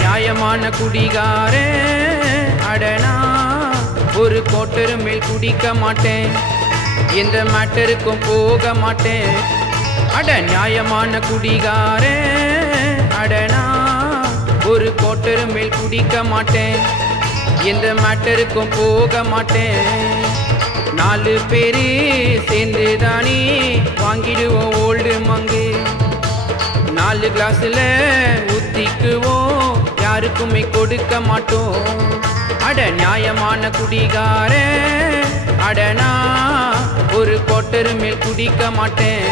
நியாயமான குடிகாரன் அடனா ஒரு கோட்டரு மேல் குடிக்க மாட்டேன் எந்த மேட்டருக்கும் போக மாட்டேன் அட நியாயமான குடிகாரன் அடனா ஒரு கோட்டரு மேல் குடிக்க மாட்டேன் எந்த மேட்டருக்கும் போக மாட்டேன் 4 பேரு சேர்ந்து தானே வாங்கிடுவோம் ஓல்டு மங்கு 4 கிளாஸ்ல ஊத்திக்குவோம் யாருக்குமே கொடுக்க மாட்டோம் அட நியாயமான குடிகாரன் அடனா ஒரு கோட்டரு மேல் குடிக்க மாட்டேன்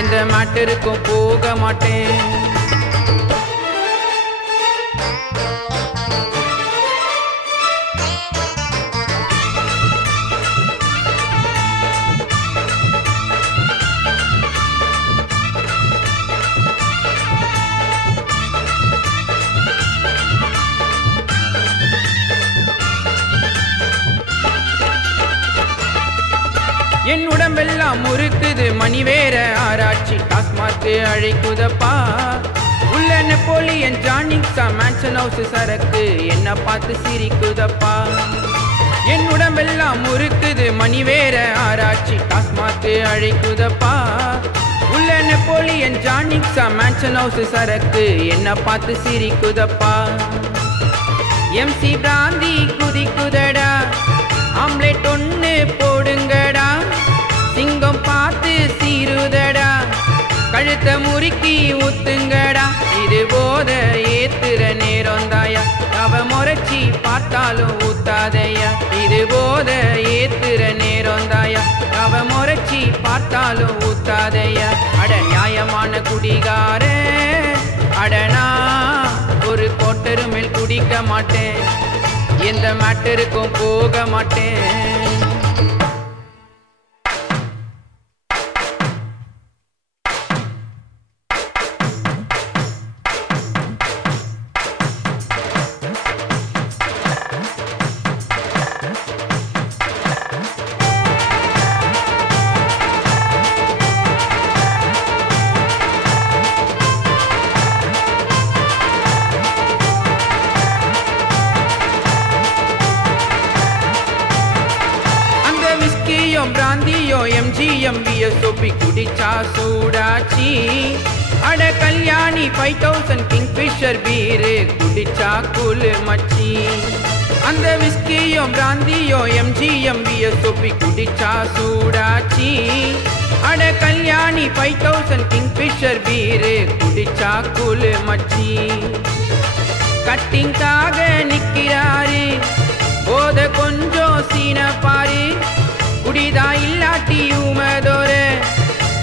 எந்த மேட்டருக்கும் போக மாட்டேன் என் உடம்பெல்லாம் முறுக்குது மணி வேற ஆராய்ச்சி டாஸ்மார்க்கு அழைக்குதப்பா உள்ள நெப்போலியன் ஜானிக்ஸா மேன்ஷன் ஹவுஸ் சரக்கு என்ன பார்த்து சிரிக்குதப்பா என் உடம்பெல்லாம் முறுக்குது மணி வேற ஆராய்ச்சி டாஸ்மார்க்கு அழைக்குதப்பா உள்ள நெப்போலியன் ஜானிக்ஸா மேன்ஷன் ஹவுஸ் சரக்கு என்ன பார்த்து சிரிக்குதப்பா எம்சி பிராந்தி குதிக்குதடா ஆம்லேட் ஒன்று போடுங்கடா சிங்கம் பார்த்து சீருதடா கழுத்தை முறுக்கி ஊத்துங்கடா இது போத ஏத்துற நேரம் தாயா அவ முறைச்சி பார்த்தாலும் ஊத்தாதையா இது போத ஏத்துற நேரம் தாயா அவ முறைச்சி பார்த்தாலும் ஊத்தாதையா அட நியாயமான குடிகாரன் அடனா ஒரு கோட்டரு மேல் குடிக்க மாட்டேன் எந்த மேட்டருக்கும் போக மாட்டேன் பிராந்தியோ எம்ஜிஎம் பிஎஸ்ஓபி குடிச்சா சூடாச்சி அட கல்யாணி 5000 கிங்ஃபிஷர் பீரு குடிச்சா கூலு மச்சி அந்த விஸ்கியோ பிராந்தியோ எம்ஜிஎம் பிஎஸ்ஓபி குடிச்சா சூடாச்சி அட கல்யாணி 5000 கிங்ஃபிஷர் பீரு குடிச்சா கூலு மச்சி கட்டிங்காக நிக்கிறாரு போத கொஞ்சம் சீன பாரு குடிதா இல்லாட்டி உமதோர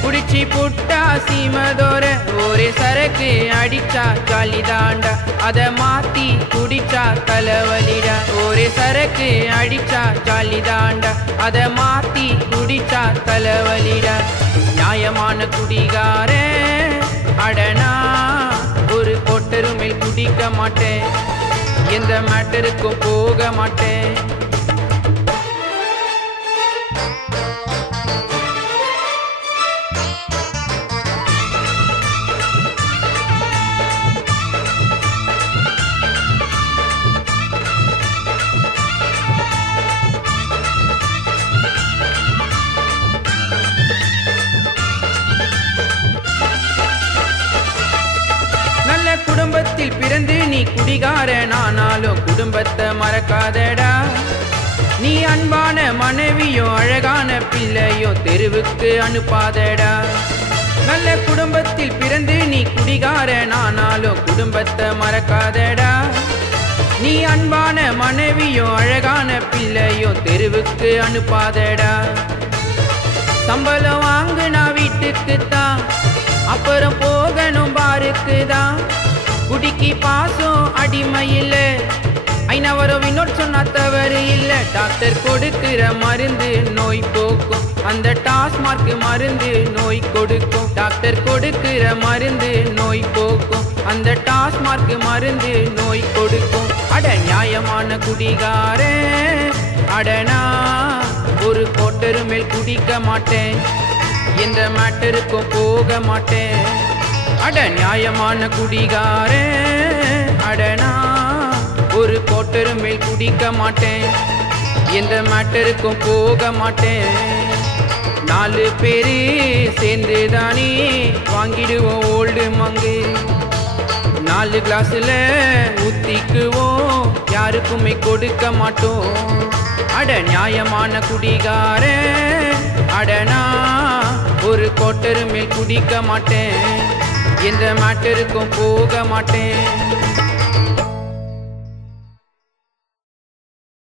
குடிச்சி புட்டா சீமதோர ஒரே சரக்கு அடிச்சா ஜாலிதாண்டா அத மாத்தி குடிச்சா தலைவலிடா ஒரே சரக்கு அடிச்சா ஜாலிதாண்டா அத மாத்தி குடிச்சா தலைவலிடா நியாயமான குடிகாரன் அடனா ஒரு கோட்டரு மேல் குடிக்க மாட்டேன் எந்த மேட்டருக்கும் போக மாட்டேன் குடும்பத்தில் பிறந்து நீ குடிகாரன் ஆனாலும் குடும்பத்தை மறக்காதடா நீ அன்பான மனைவியோ அழகான பிள்ளையோ தெருவுக்கு அனுப்பாதடா நல்ல குடும்பத்தில் பிறந்து நீ குடிகாரன் ஆனாலும் குடும்பத்தை மறக்காதடா நீ அன்பான மனைவியோ அழகான பிள்ளையோ தெருவுக்கு அனுப்பாதடா சம்பளம் வாங்குனா வீட்டுக்குத்தான் அப்புறம் போகணும் பாருக்குதான் குடிக்கி பாசம் அடிமையில் ஐநவரம் இன்னொரு சொன்னா தவறு இல்லை டாக்டர் கொடுக்கிற மருந்து நோய் போக்கும் அந்த டாஸ்மார்க் மருந்து நோய் கொடுக்கும் டாக்டர் கொடுக்கிற மருந்து நோய் போக்கும் அந்த டாஸ்மார்க் மருந்து நோய் கொடுக்கும் அட நியாயமான குடிகாரன் அடனா ஒரு கோட்டரு மேல் குடிக்க மாட்டேன் எந்த மேட்டருக்கும் போக மாட்டேன் அட நியாயமான குடிகாரன் அடனா ஒரு கோட்டரு மேல் குடிக்க மாட்டேன் எந்த மேட்டருக்கும் போக மாட்டேன் 4 பேரு சேர்ந்து தானே வாங்கிடுவோம் ஓல்டு மங்கு 4 கிளாஸ்ல ஊத்திக்குவோம் யாருக்குமே கொடுக்க மாட்டோம் அட நியாயமான குடிகாரன் அடனா ஒரு கோட்டரு மேல் குடிக்க மாட்டேன் எந்த மேட்டருக்கும் போக மாட்டேன்